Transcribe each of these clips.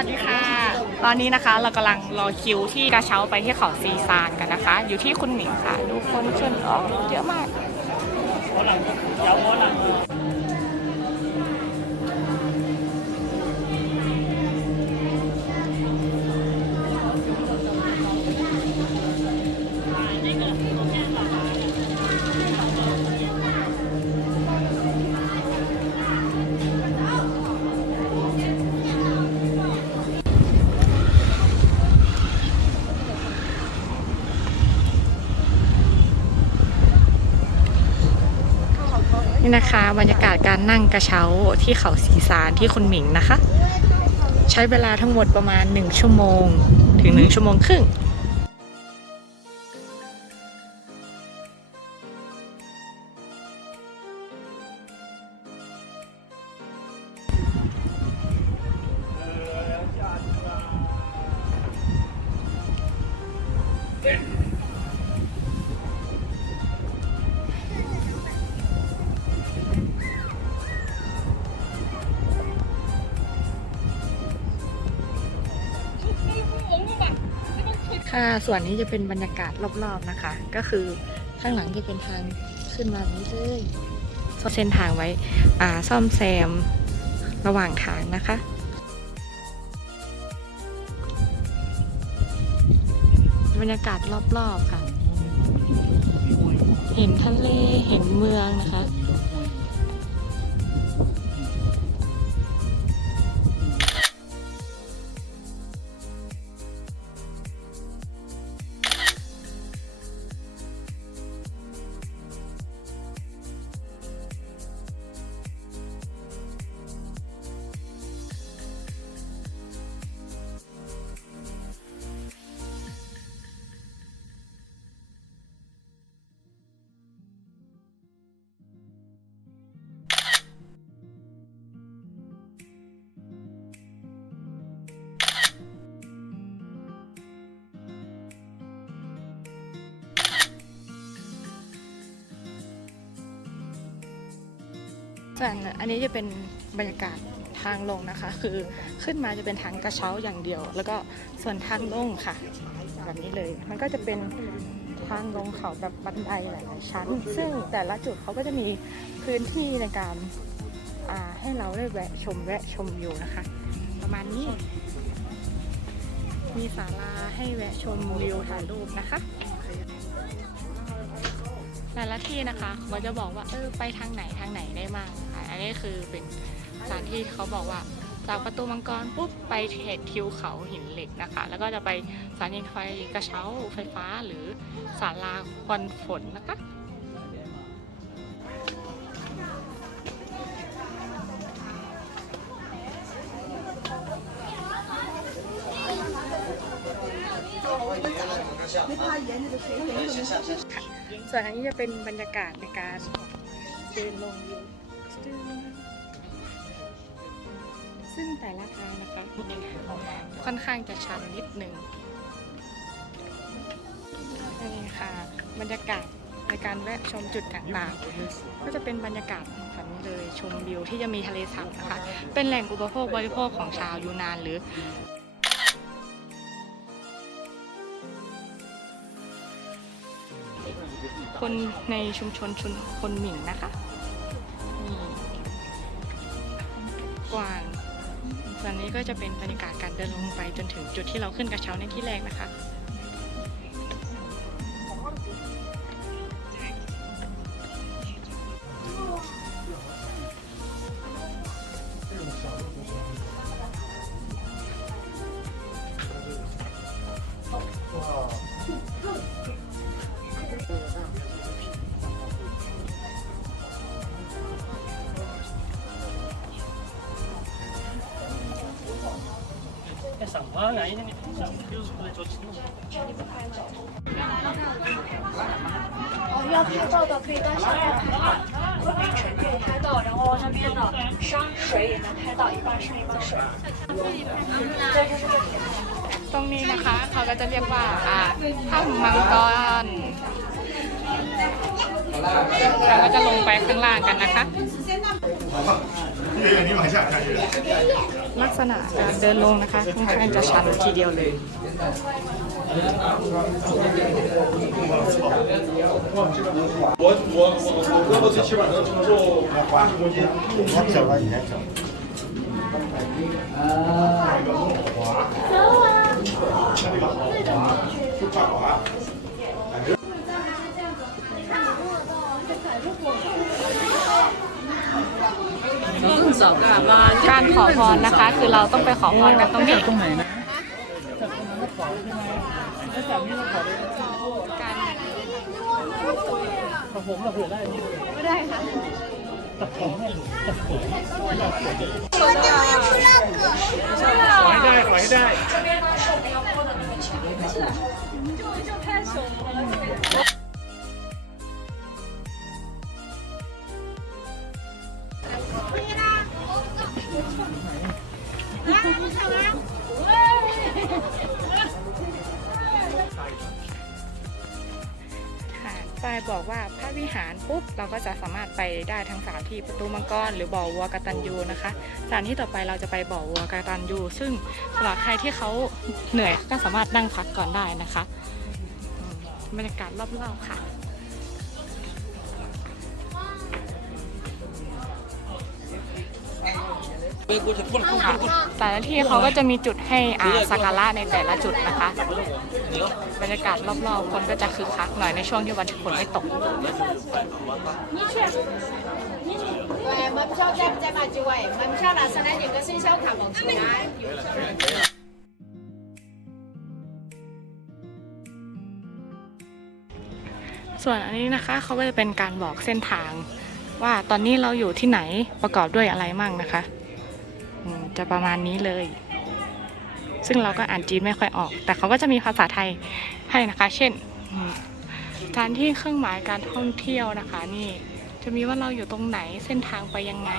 สวัสดีค่ะ ตอนนี้นะคะเรากำลังรอคิวที่กระเช้าไปที่เขาซีซานกันนะคะ อยู่ที่คุณหมิงค่ะ ดูคนขึ้นออกเยอะมาก นี่นะคะ บรรยากาศการนั่งกระเช้าที่เขาสีซานที่คุณหมิงนะคะ ใช้เวลาทั้งหมดประมาณ 1 ชั่วโมง ถึง 1 ชั่วโมงครึ่ง ค่ะส่วนนี้จะเป็นบรรยากาศรอบๆนะคะ ก็คือข้างหลังจะเป็นทางขึ้นมาแบบนี้เลยซ่อมเส้นทางไว้อ่าซ่อมแซมระหว่างทางนะคะบรรยากาศรอบๆค่ะ เห็นทะเล เห็นเมืองนะคะ ส่วนอันนี้จะเป็นบรรยากาศทางลงนะคะ คือขึ้นมาจะเป็นทางกระเช้าอย่างเดียว แล้วก็ส่วนทางลงค่ะ แบบนี้เลย มันก็จะเป็นทางลงเขาแบบบันไดหลายๆชั้น ซึ่งแต่ละจุดเขาก็จะมีพื้นที่ในการให้เราได้แวะชมแวะชมอยู่นะคะ ประมาณนี้ มีศาลาให้แวะชมวิวถ่ายรูปนะคะ แต่ละที่นะคะเขาจะบอกว่าเออไปทางไหนทางไหนได้บ้างค่ะอันนี้คือเป็นสถานที่เขาบอกว่าจากประตูมังกรปุ๊บไปเขตทิวเขาหินเหล็กนะคะ แล้วก็จะไปสถานีไฟกระเช้าไฟฟ้าหรือศาลาควันฝนนะคะ ส่วนอันนี้จะเป็นบรรยากาศในการเดินลงวิวซึ่งแต่ละทางนะคะค่อนข้างจะชันนิดหนึ่งนี่ค่ะ บรรยากาศในการแวะชมจุดต่างๆ ก็จะเป็นบรรยากาศแบบนี้เลยชมวิวที่จะมีทะเลสาบนะคะ เป็นแหล่งอุปโภคบริโภคของชาวยูนานหรือ คนในชุมชนชุนคนหมิ่งนะคะนี่กวางส่วนนี้ก็จะเป็นบรรยากาศการเดินลงไปจนถึงจุดที่เราขึ้นกระเช้าในที่แรกนะคะ 哦，要拍照的可以到下面拍照，昆明城可以拍到，然后那边的山水也能拍到，一半山一半水。对，就是这里。 ตรงนี้นะคะเขาก็จะเรียกว่าอ่าถ้ำมังกรเราก็จะลงไปข้างล่างกันนะคะ 你往下下去。 ลักษณะการเดินลงนะคะค่อนข้างจะชันทีเดียวเลย 我我我我胳膊最起码能承受八十公斤。我走了，你来走。 การขอพรนะคะ คือเราต้องไปขอพรกันตรงนี้ ตรงไหนนะการของผมอะเผื่อได้ไม่ได้ค่ะตัดผมเนี่ยตัดผมขอให้ได้ขอให้ได้ ค่ะป้ายบอกว่าพระวิหารปุ๊บเราก็จะสามารถไปได้ทั้งสามที่ประตูมังกรหรือบ่อวัวกตันยูนะคะสถานที่ต่อไปเราจะไปบ่อวัวกตันยูซึ่งสำหรับใครที่เขาเหนื่อยก็สามารถนั่งพักก่อนได้นะคะบรรยากาศรอบๆค่ะ แต่ละที่เขาก็จะมีจุดให้อาสักการะในแต่ละจุดนะคะ บรรยากาศรอบๆ คนก็จะคึกคักหน่อยในช่วงที่วันฝนไม่ตก 对，门票在不在嘛？几位？门票拿上来，有个生肖卡蒙出来。 ส่วนอันนี้นะคะเขาก็จะเป็นการบอกเส้นทาง ว่าตอนนี้เราอยู่ที่ไหนประกอบด้วยอะไรมั่งนะคะอืม จะประมาณนี้เลย ซึ่งเราก็อ่านจีนไม่ค่อยออก แต่เขาก็จะมีภาษาไทยให้นะคะ เช่นสถานที่เครื่องหมายการท่องเที่ยวนะคะ นี่จะมีว่าเราอยู่ตรงไหนเส้นทางไปยังไง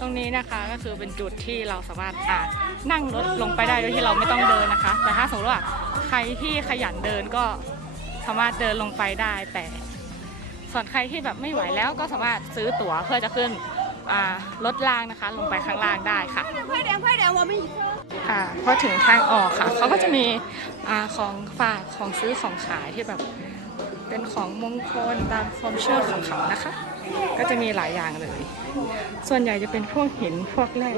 ตรงนี้นะคะก็คือเป็นจุดที่เราสามารถอ่านั่งรถลงไปได้โดยที่เราไม่ต้องเดินนะคะ แต่ถ้าสมมติว่าใครที่ขยันเดินก็ สามารถเดินลงไปได้ แต่ส่วนใครที่แบบไม่ไหวแล้วก็สามารถซื้อตั๋วเพื่อจะขึ้นรถล่างนะคะ ลงไปข้างล่างได้ค่ะค่ะพอถึงทางออกค่ะเขาก็จะมีอของฝากของซื้อของขายที่แบบเป็นของมงคลตามความเชื่อของเขานะคะ ก็จะมีหลายอย่างเลย ส่วนใหญ่จะเป็นพวกหินพวกแร่